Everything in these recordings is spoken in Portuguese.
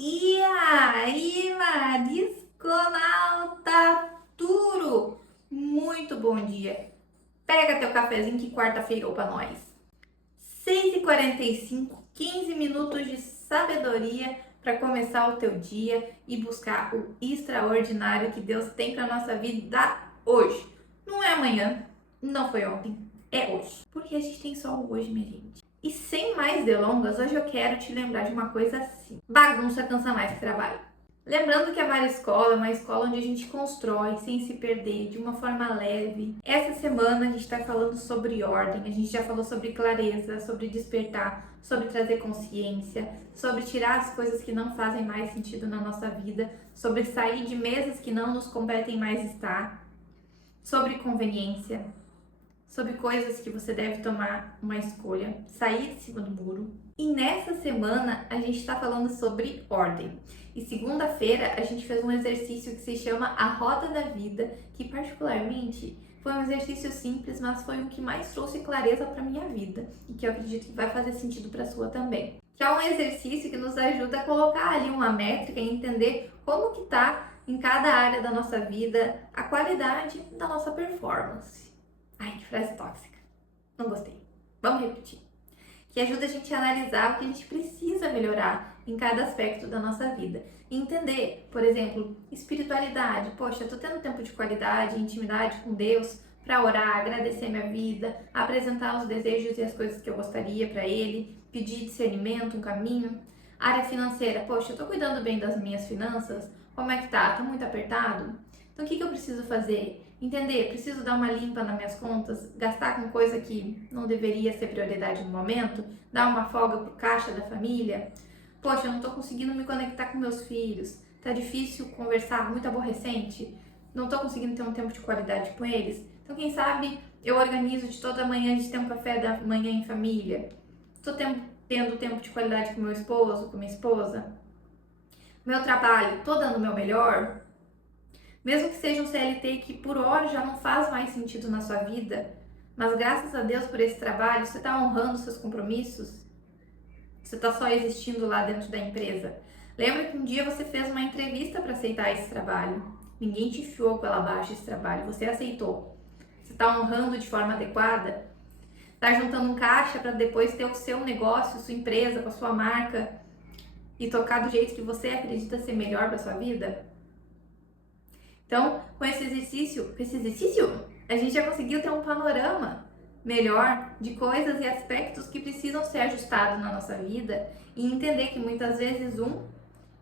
E aí, Marisconauta Turo! Muito bom dia! Pega teu cafezinho que quarta-feira pra nós. 6h45, 15 minutos de sabedoria para começar o teu dia e buscar o extraordinário que Deus tem para nossa vida hoje. Não é amanhã, não foi ontem, é hoje. Porque a gente tem só o hoje, minha gente. E sem mais delongas, hoje eu quero te lembrar de uma coisa assim: bagunça cansa mais que trabalho. Lembrando que a Vara Escola é uma escola onde a gente constrói sem se perder, de uma forma leve. Essa semana a gente está falando sobre ordem, a gente já falou sobre clareza, sobre despertar, sobre trazer consciência, sobre tirar as coisas que não fazem mais sentido na nossa vida, sobre sair de mesas que não nos competem mais estar, sobre conveniência, sobre coisas que você deve tomar uma escolha, sair de cima do muro. E nessa semana a gente está falando sobre ordem. E segunda-feira a gente fez um exercício que se chama a Roda da Vida, que particularmente foi um exercício simples, mas foi o que mais trouxe clareza para minha vida e que eu acredito que vai fazer sentido para a sua também. Que é um exercício que nos ajuda a colocar ali uma métrica e entender como que tá em cada área da nossa vida a qualidade da nossa performance. Ai, que frase tóxica. Não gostei. Vamos repetir. Que ajuda a gente a analisar o que a gente precisa melhorar em cada aspecto da nossa vida. E entender, por exemplo, espiritualidade. Poxa, eu tô tendo tempo de qualidade, intimidade com Deus para orar, agradecer minha vida, apresentar os desejos e as coisas que eu gostaria para Ele, pedir discernimento, um caminho. Área financeira. Poxa, eu tô cuidando bem das minhas finanças? Como é que tá? Tá muito apertado? Então, o que eu preciso fazer? Entender, preciso dar uma limpa nas minhas contas, gastar com coisa que não deveria ser prioridade no momento, dar uma folga pro caixa da família. Poxa, eu não tô conseguindo me conectar com meus filhos, tá difícil conversar, muito aborrecente, não tô conseguindo ter um tempo de qualidade com eles. Então, quem sabe eu organizo de toda manhã de ter um café da manhã em família. Tô tendo tempo de qualidade com meu esposo, com minha esposa. Meu trabalho, tô dando o meu melhor. Mesmo que seja um CLT que por hora já não faz mais sentido na sua vida, mas graças a Deus por esse trabalho, você está honrando seus compromissos? Você está só existindo lá dentro da empresa? Lembra que um dia você fez uma entrevista para aceitar esse trabalho? Ninguém te enfiou pela baixa esse trabalho, você aceitou. Você está honrando de forma adequada? Está juntando um caixa para depois ter o seu negócio, sua empresa, com a sua marca e tocar do jeito que você acredita ser melhor para sua vida? Então, com esse exercício, a gente já conseguiu ter um panorama melhor de coisas e aspectos que precisam ser ajustados na nossa vida e entender que muitas vezes um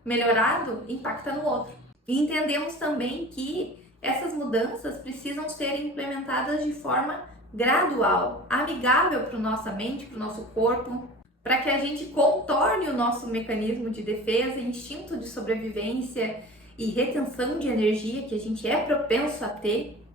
melhorado impacta no outro. E entendemos também que essas mudanças precisam ser implementadas de forma gradual, amigável para a nossa mente, para o nosso corpo, para que a gente contorne o nosso mecanismo de defesa, instinto de sobrevivência e retenção de energia que a gente é propenso a ter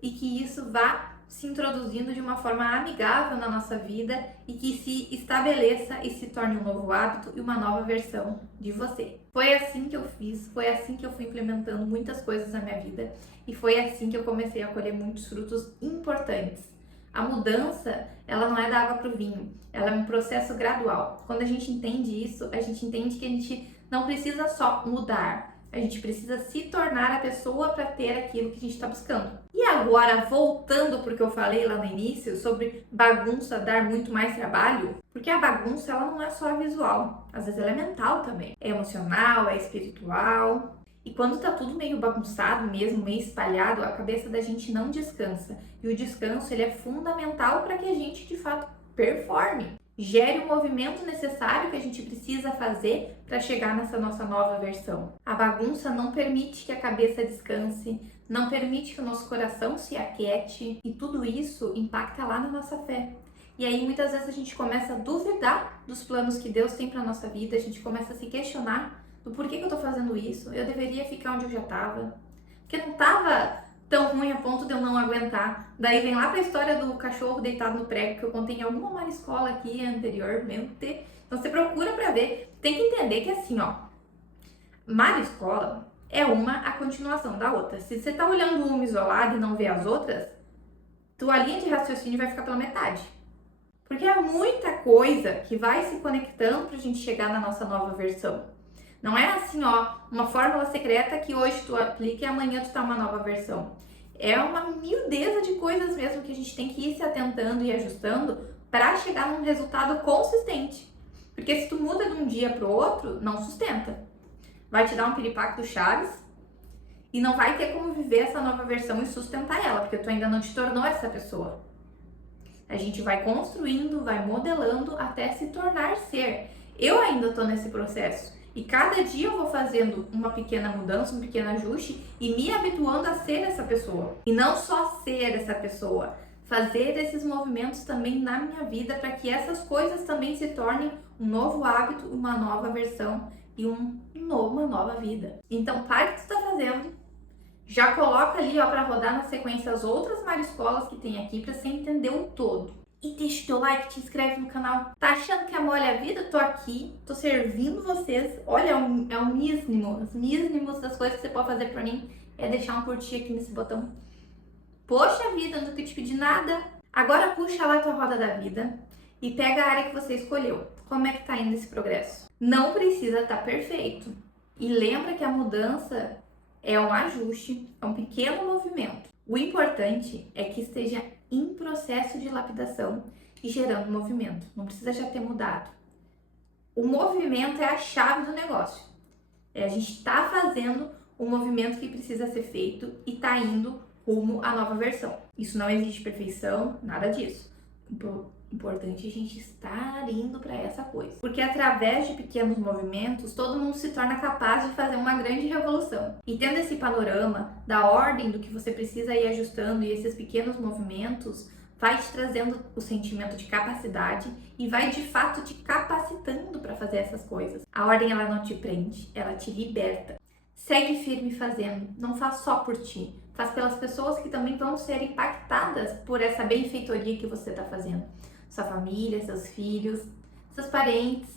e que isso vá se introduzindo de uma forma amigável na nossa vida e que se estabeleça e se torne um novo hábito e uma nova versão de você. Foi assim que eu fiz, foi assim que eu fui implementando muitas coisas na minha vida e foi assim que eu comecei a colher muitos frutos importantes. A mudança, ela não é da água para o vinho, ela é um processo gradual. Quando a gente entende isso, a gente entende que a gente não precisa só mudar, a gente precisa se tornar a pessoa para ter aquilo que a gente está buscando. E agora, voltando para o que eu falei lá no início sobre bagunça dar muito mais trabalho, porque a bagunça ela não é só visual, às vezes ela é mental também, é emocional, é espiritual. E quando tá tudo meio bagunçado mesmo, meio espalhado, a cabeça da gente não descansa. E o descanso ele é fundamental para que a gente de fato performe, gere o movimento necessário que a gente precisa fazer para chegar nessa nossa nova versão. A bagunça não permite que a cabeça descanse, não permite que o nosso coração se aquiete e tudo isso impacta lá na nossa fé. E aí muitas vezes a gente começa a duvidar dos planos que Deus tem para nossa vida, a gente começa a se questionar do porquê que eu tô fazendo isso, eu deveria ficar onde eu já tava, porque não tava tão ruim a ponto de eu não aguentar. Daí vem lá pra história do cachorro deitado no prego, que eu contei em alguma mariscola aqui anteriormente. Então você procura pra ver. Tem que entender que assim, ó, mariscola é uma a continuação da outra. Se você tá olhando uma isolada e não vê as outras, tua linha de raciocínio vai ficar pela metade. Porque é muita coisa que vai se conectando pra gente chegar na nossa nova versão. Não é assim, ó, uma fórmula secreta que hoje tu aplica e amanhã tu tá uma nova versão. É uma miudeza de coisas mesmo que a gente tem que ir se atentando e ajustando para chegar num resultado consistente. Porque se tu muda de um dia para o outro, não sustenta. Vai te dar um piripaque do Chaves e não vai ter como viver essa nova versão e sustentar ela, porque tu ainda não te tornou essa pessoa. A gente vai construindo, vai modelando até se tornar ser. Eu ainda estou nesse processo. E cada dia eu vou fazendo uma pequena mudança, um pequeno ajuste e me habituando a ser essa pessoa. E não só ser essa pessoa, fazer esses movimentos também na minha vida para que essas coisas também se tornem um novo hábito, uma nova versão e uma nova vida. Então, para o que tu está fazendo, já coloca ali ó para rodar na sequência as outras mariscolas que tem aqui para você entender o todo. E deixa o teu like, te inscreve no canal. Tá achando que amor é a vida? Tô aqui, tô servindo vocês. Olha, é o mínimo, os mínimos das coisas que você pode fazer pra mim é deixar um curtir aqui nesse botão. Poxa vida, não tô te pedindo nada. Agora puxa lá a tua roda da vida e pega a área que você escolheu. Como é que tá indo esse progresso? Não precisa estar perfeito. E lembra que a mudança é um ajuste, é um pequeno movimento. O importante é que esteja em processo de lapidação e gerando movimento. Não precisa já ter mudado. O movimento é a chave do negócio. A gente está fazendo o movimento que precisa ser feito e está indo rumo à nova versão. Isso não existe perfeição, nada disso. Importante a gente estar indo para essa coisa. Porque através de pequenos movimentos, todo mundo se torna capaz de fazer uma grande revolução. E tendo esse panorama da ordem do que você precisa ir ajustando e esses pequenos movimentos, vai te trazendo o sentimento de capacidade e vai de fato te capacitando para fazer essas coisas. A ordem ela não te prende, ela te liberta. Segue firme fazendo, não faz só por ti, faz pelas pessoas que também vão ser impactadas por essa benfeitoria que você está fazendo. Sua família, seus filhos, seus parentes,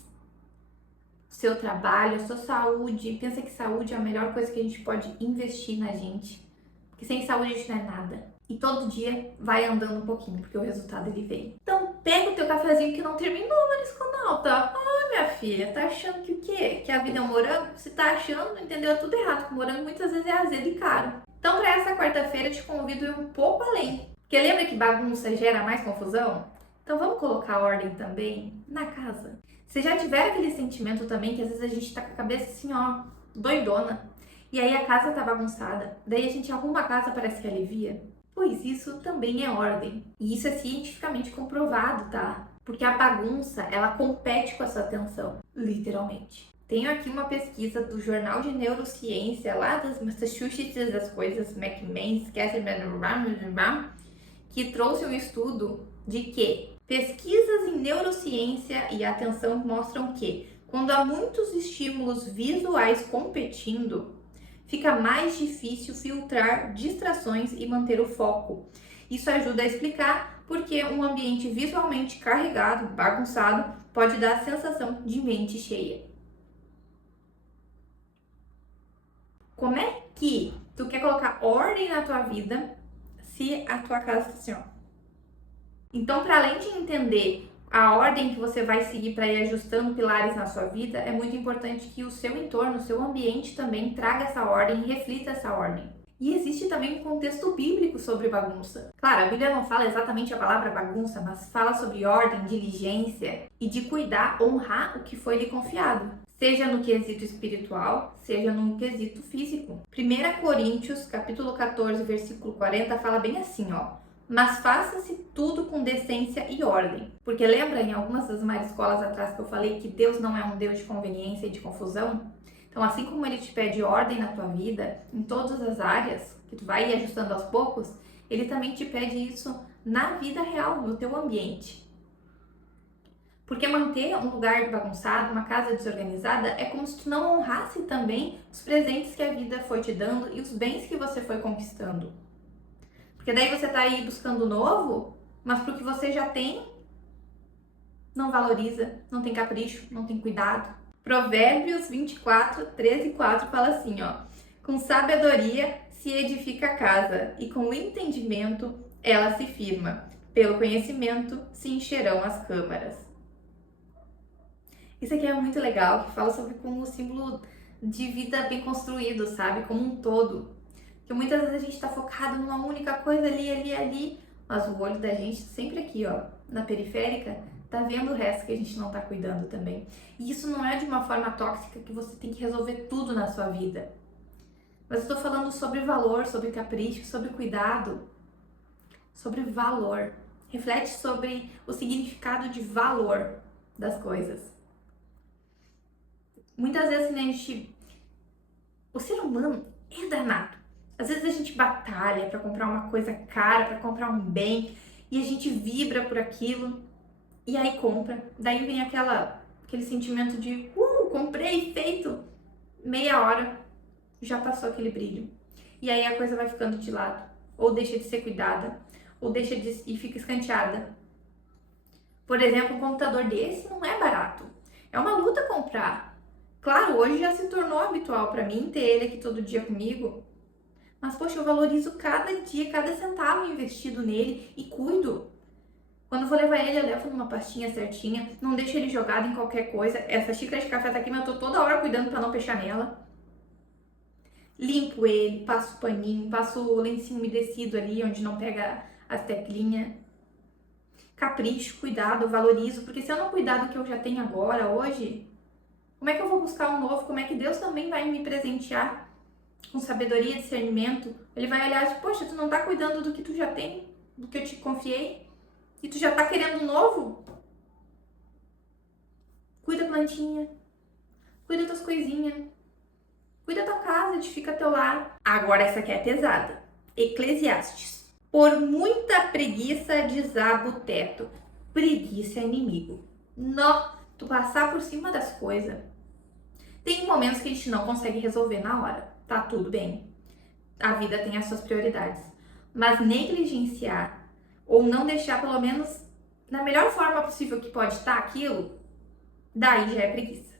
seu trabalho, sua saúde. Pensa que saúde é a melhor coisa que a gente pode investir na gente. Porque sem saúde a gente não é nada. E todo dia vai andando um pouquinho, porque o resultado ele vem. Então pega o teu cafezinho que não terminou, Marisconauta. Ah, minha filha, tá achando que o quê? Que a vida é um morango? Se tá achando, entendeu? É tudo errado, que o morango muitas vezes é azedo e caro. Então para essa quarta-feira eu te convido a ir um pouco além. Porque lembra que bagunça gera mais confusão? Então vamos colocar ordem também na casa. Você já tiver aquele sentimento também que às vezes a gente tá com a cabeça assim, ó, doidona. E aí a casa tá bagunçada. Daí a gente arruma a casa, parece que alivia. Pois isso também é ordem. E isso é cientificamente comprovado, tá? Porque a bagunça, ela compete com a sua atenção, literalmente. Tenho aqui uma pesquisa do Jornal de Neurociência, lá das Massachusetts, das coisas, McMahon, que trouxe um estudo de que pesquisas em neurociência e atenção mostram que quando há muitos estímulos visuais competindo, fica mais difícil filtrar distrações e manter o foco. Isso ajuda a explicar porque um ambiente visualmente carregado, bagunçado, pode dar a sensação de mente cheia. Como é que tu quer colocar ordem na tua vida se a tua casa está assim, ó? Então, para além de entender a ordem que você vai seguir para ir ajustando pilares na sua vida, é muito importante que o seu entorno, o seu ambiente também traga essa ordem e reflita essa ordem. E existe também um contexto bíblico sobre bagunça. Claro, a Bíblia não fala exatamente a palavra bagunça, mas fala sobre ordem, diligência e de cuidar, honrar o que foi lhe confiado. Seja no quesito espiritual, seja no quesito físico. 1 Coríntios, capítulo 14, versículo 40, fala bem assim, ó. Mas faça-se tudo com decência e ordem. Porque lembra em algumas das mariscolas atrás que eu falei que Deus não é um Deus de conveniência e de confusão? Então, assim como Ele te pede ordem na tua vida, em todas as áreas, que tu vai ir ajustando aos poucos, Ele também te pede isso na vida real, no teu ambiente. Porque manter um lugar bagunçado, uma casa desorganizada, é como se tu não honrasse também os presentes que a vida foi te dando e os bens que você foi conquistando. Porque daí você tá aí buscando novo, mas pro que você já tem, não valoriza, não tem capricho, não tem cuidado. Provérbios 24, 13 e 4 fala assim, ó. Com sabedoria se edifica a casa, e com entendimento ela se firma. Pelo conhecimento se encherão as câmaras. Isso aqui é muito legal, que fala sobre como o símbolo de vida bem construído, sabe? Como um todo. Que muitas vezes a gente tá focado numa única coisa ali, ali, ali, mas o olho da gente sempre aqui, ó, na periférica, tá vendo o resto que a gente não tá cuidando também. E isso não é de uma forma tóxica que você tem que resolver tudo na sua vida. Mas eu tô falando sobre valor, sobre capricho, sobre cuidado, sobre valor. Reflete sobre o significado de valor das coisas. Muitas vezes, né, o ser humano é danado. Às vezes a gente batalha para comprar uma coisa cara, para comprar um bem, e a gente vibra por aquilo, e aí compra. Daí vem aquele sentimento de, comprei, feito. Meia hora, já passou aquele brilho. E aí a coisa vai ficando de lado, ou deixa de ser cuidada, ou e fica escanteada. Por exemplo, um computador desse não é barato. É uma luta comprar. Claro, hoje já se tornou habitual para mim ter ele aqui todo dia comigo. Mas, poxa, eu valorizo cada dia, cada centavo investido nele e cuido. Quando eu vou levar ele, eu levo numa pastinha certinha, não deixo ele jogado em qualquer coisa. Essa xícara de café tá aqui, mas eu tô toda hora cuidando para não fechar nela. Limpo ele, passo o paninho, passo o lencinho umedecido ali, onde não pega as teclinhas. Capricho, cuidado, valorizo, porque se eu não cuidar do que eu já tenho agora, hoje, como é que eu vou buscar um novo? Como é que Deus também vai me presentear com sabedoria, discernimento? Ele vai olhar e dizer, poxa, tu não tá cuidando do que tu já tem, do que eu te confiei, e tu já tá querendo um novo? Cuida plantinha, cuida tuas coisinhas, cuida tua casa, edifica teu lar. Agora essa aqui é pesada. Eclesiastes. Por muita preguiça desaba o teto. Preguiça é inimigo. Tu passar por cima das coisas. Tem momentos que a gente não consegue resolver na hora. Tá tudo bem. A vida tem as suas prioridades. Mas negligenciar ou não deixar pelo menos na melhor forma possível que pode estar aquilo, daí já é preguiça.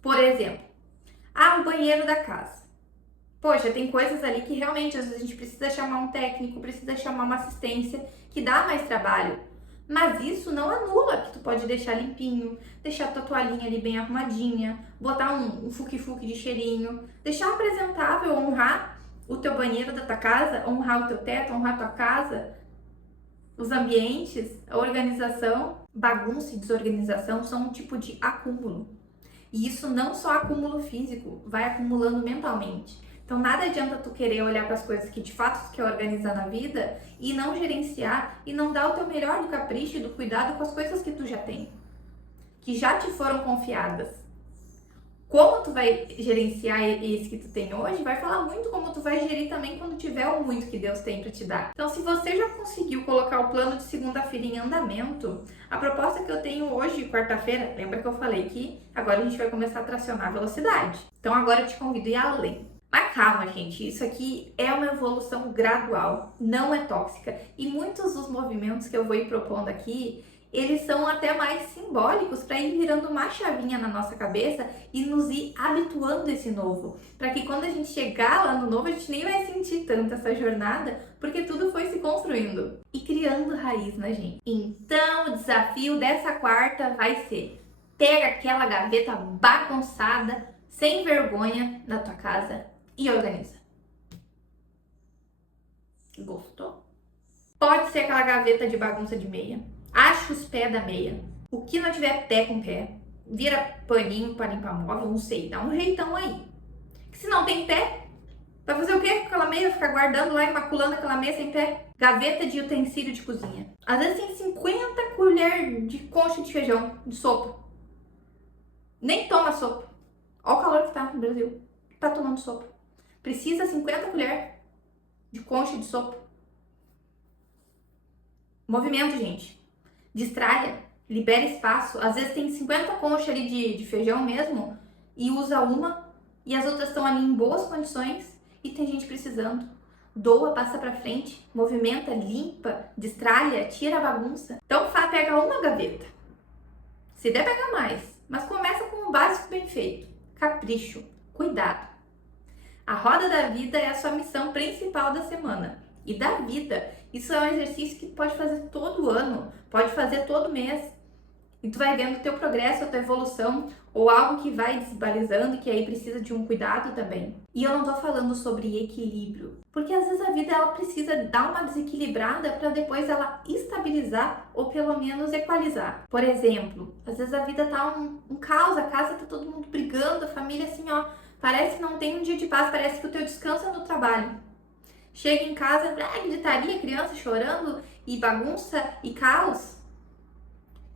Por exemplo, o banheiro da casa. Poxa, tem coisas ali que realmente às vezes a gente precisa chamar um técnico, precisa chamar uma assistência, que dá mais trabalho. Mas isso não anula que tu pode deixar limpinho, deixar tua toalhinha ali bem arrumadinha, botar um fuque-fuque de cheirinho, deixar apresentável, honrar o teu banheiro da tua casa, honrar o teu teto, honrar a tua casa, os ambientes, a organização. Bagunça e desorganização são um tipo de acúmulo. E isso não só acúmulo físico, vai acumulando mentalmente. Então nada adianta tu querer olhar para as coisas que de fato tu quer organizar na vida e não gerenciar e não dar o teu melhor do capricho e do cuidado com as coisas que tu já tem, que já te foram confiadas. Como tu vai gerenciar esse que tu tem hoje, vai falar muito como tu vai gerir também quando tiver o muito que Deus tem para te dar. Então, se você já conseguiu colocar o plano de segunda-feira em andamento, a proposta que eu tenho hoje, quarta-feira, lembra que eu falei que agora a gente vai começar a tracionar a velocidade. Então, agora eu te convido a ir além. Mas calma, gente, isso aqui é uma evolução gradual, não é tóxica. E muitos dos movimentos que eu vou ir propondo aqui, eles são até mais simbólicos para ir virando uma chavinha na nossa cabeça e nos ir habituando a esse novo. Para que quando a gente chegar lá no novo, a gente nem vai sentir tanto essa jornada, porque tudo foi se construindo e criando raiz na gente. Então, o desafio dessa quarta vai ser: pega aquela gaveta bagunçada, sem vergonha na tua casa e organiza. Gostou? Pode ser aquela gaveta de bagunça de meia. Acha os pés da meia. O que não tiver pé com pé, vira paninho para limpar móvel, não sei, dá um jeitão aí. Se não tem pé, vai fazer o quê com aquela meia? Ficar guardando lá e maculando aquela meia sem pé? Gaveta de utensílio de cozinha. Às vezes tem 50 colheres de concha de feijão, de sopa. Nem toma sopa. Olha o calor que tá no Brasil. Tá tomando sopa. Precisa 50 colheres de concha de sopa. Movimento, gente. Distraia, libera espaço. Às vezes tem 50 conchas ali de feijão mesmo e usa uma e as outras estão ali em boas condições e tem gente precisando. Doa, passa pra frente, movimenta, limpa, distraia, tira a bagunça. Então pega uma gaveta. Se der, pega mais. Mas começa com o básico bem feito. Capricho, cuidado. A roda da vida é a sua missão principal da semana. E da vida. Isso é um exercício que pode fazer todo ano, pode fazer todo mês. E tu vai vendo o teu progresso, a tua evolução, ou algo que vai desbalizando e que aí precisa de um cuidado também. E eu não tô falando sobre equilíbrio, porque às vezes a vida ela precisa dar uma desequilibrada para depois ela estabilizar ou pelo menos equalizar. Por exemplo, às vezes a vida tá um caos, a casa tá todo mundo brigando, a família assim, ó, parece que não tem um dia de paz, parece que o teu descanso é no trabalho. Chega em casa, gritaria, criança chorando e bagunça e caos.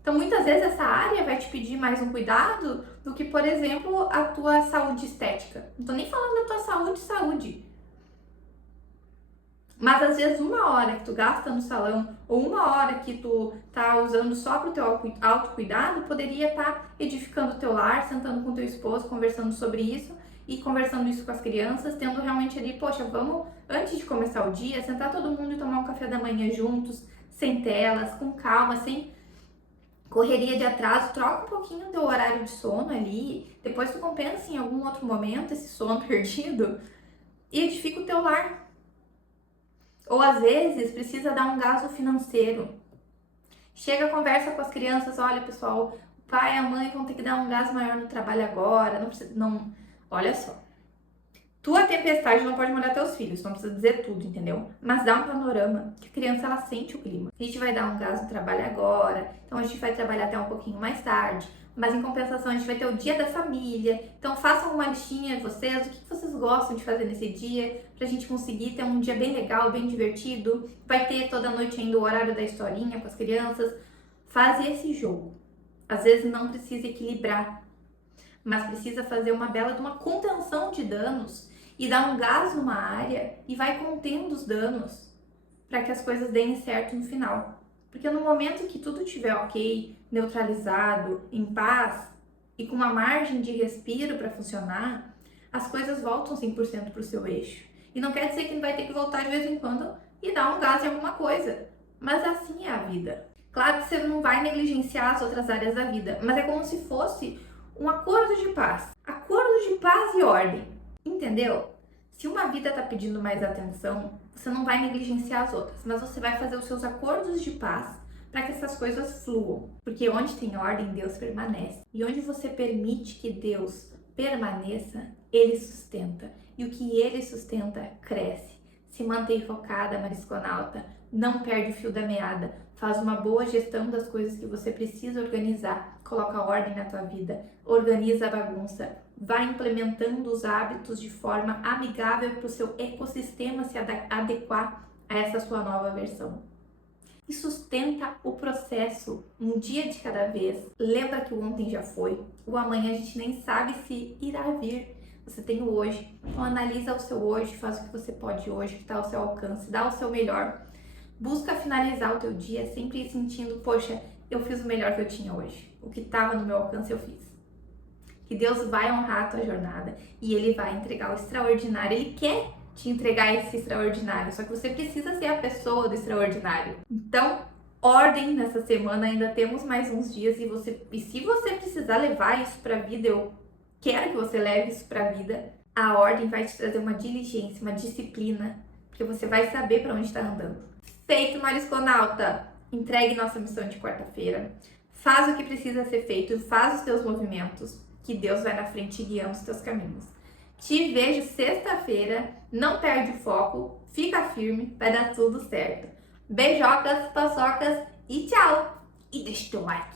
Então, muitas vezes essa área vai te pedir mais um cuidado do que, por exemplo, a tua saúde estética. Não tô nem falando da tua saúde. Mas às vezes uma hora que tu gasta no salão ou uma hora que tu tá usando só pro teu autocuidado poderia estar edificando o teu lar, sentando com teu esposo, conversando sobre isso e conversando isso com as crianças, tendo realmente ali, poxa, vamos, antes de começar o dia, sentar todo mundo e tomar um café da manhã juntos, sem telas, com calma, sem correria de atraso, troca um pouquinho do teu horário de sono ali, depois tu compensa em algum outro momento esse sono perdido e edifica o teu lar. Ou às vezes precisa dar um gasto financeiro. Chega, conversa com as crianças, olha pessoal, o pai e a mãe vão ter que dar um gasto maior no trabalho agora, não precisa, não, olha só. Tua tempestade não pode molhar teus filhos, não precisa dizer tudo, entendeu? Mas dá um panorama, que a criança ela sente o clima. A gente vai dar um gás no trabalho agora, então a gente vai trabalhar até um pouquinho mais tarde, mas em compensação a gente vai ter o dia da família. Então façam uma listinha vocês, o que vocês gostam de fazer nesse dia, pra gente conseguir ter um dia bem legal, bem divertido. Vai ter toda noite ainda o horário da historinha com as crianças. Faz esse jogo. Às vezes não precisa equilibrar, mas precisa fazer uma bela de uma contenção de danos e dar um gás numa área e vai contendo os danos para que as coisas deem certo no final. Porque no momento que tudo estiver ok, neutralizado, em paz e com uma margem de respiro para funcionar, as coisas voltam 100% para o seu eixo. E não quer dizer que não vai ter que voltar de vez em quando e dar um gás em alguma coisa, mas assim é a vida. Claro que você não vai negligenciar as outras áreas da vida, mas é como se fosse um acordo de paz. Acordo de paz e ordem. Entendeu? Se uma vida está pedindo mais atenção, você não vai negligenciar as outras, mas você vai fazer os seus acordos de paz para que essas coisas fluam. Porque onde tem ordem, Deus permanece. E onde você permite que Deus permaneça, Ele sustenta. E o que Ele sustenta, cresce. Se mantém focada, marisconauta, não perde o fio da meada, faz uma boa gestão das coisas que você precisa organizar, coloca ordem na tua vida, organiza a bagunça, vai implementando os hábitos de forma amigável para o seu ecossistema se adequar a essa sua nova versão. E sustenta o processo, um dia de cada vez. Lembra que o ontem já foi, o amanhã a gente nem sabe se irá vir. Você tem o hoje, então analisa o seu hoje, faz o que você pode hoje, o que está ao seu alcance, dá o seu melhor. Busca finalizar o teu dia sempre sentindo, poxa, eu fiz o melhor que eu tinha hoje. O que estava no meu alcance eu fiz. Que Deus vai honrar a tua jornada e Ele vai entregar o extraordinário. Ele quer te entregar esse extraordinário, só que você precisa ser a pessoa do extraordinário. Então, ordem nessa semana, ainda temos mais uns dias e se você precisar levar isso para a vida, eu quero que você leve isso para a vida. A ordem vai te trazer uma diligência, uma disciplina, porque você vai saber para onde está andando. Feito, marisconauta! Entregue nossa missão de quarta-feira. Faz o que precisa ser feito, faz os teus movimentos, que Deus vai na frente guiando os teus caminhos. Te vejo sexta-feira, não perde o foco, fica firme, vai dar tudo certo. Beijocas, paçocas e tchau! E deixa o teu like.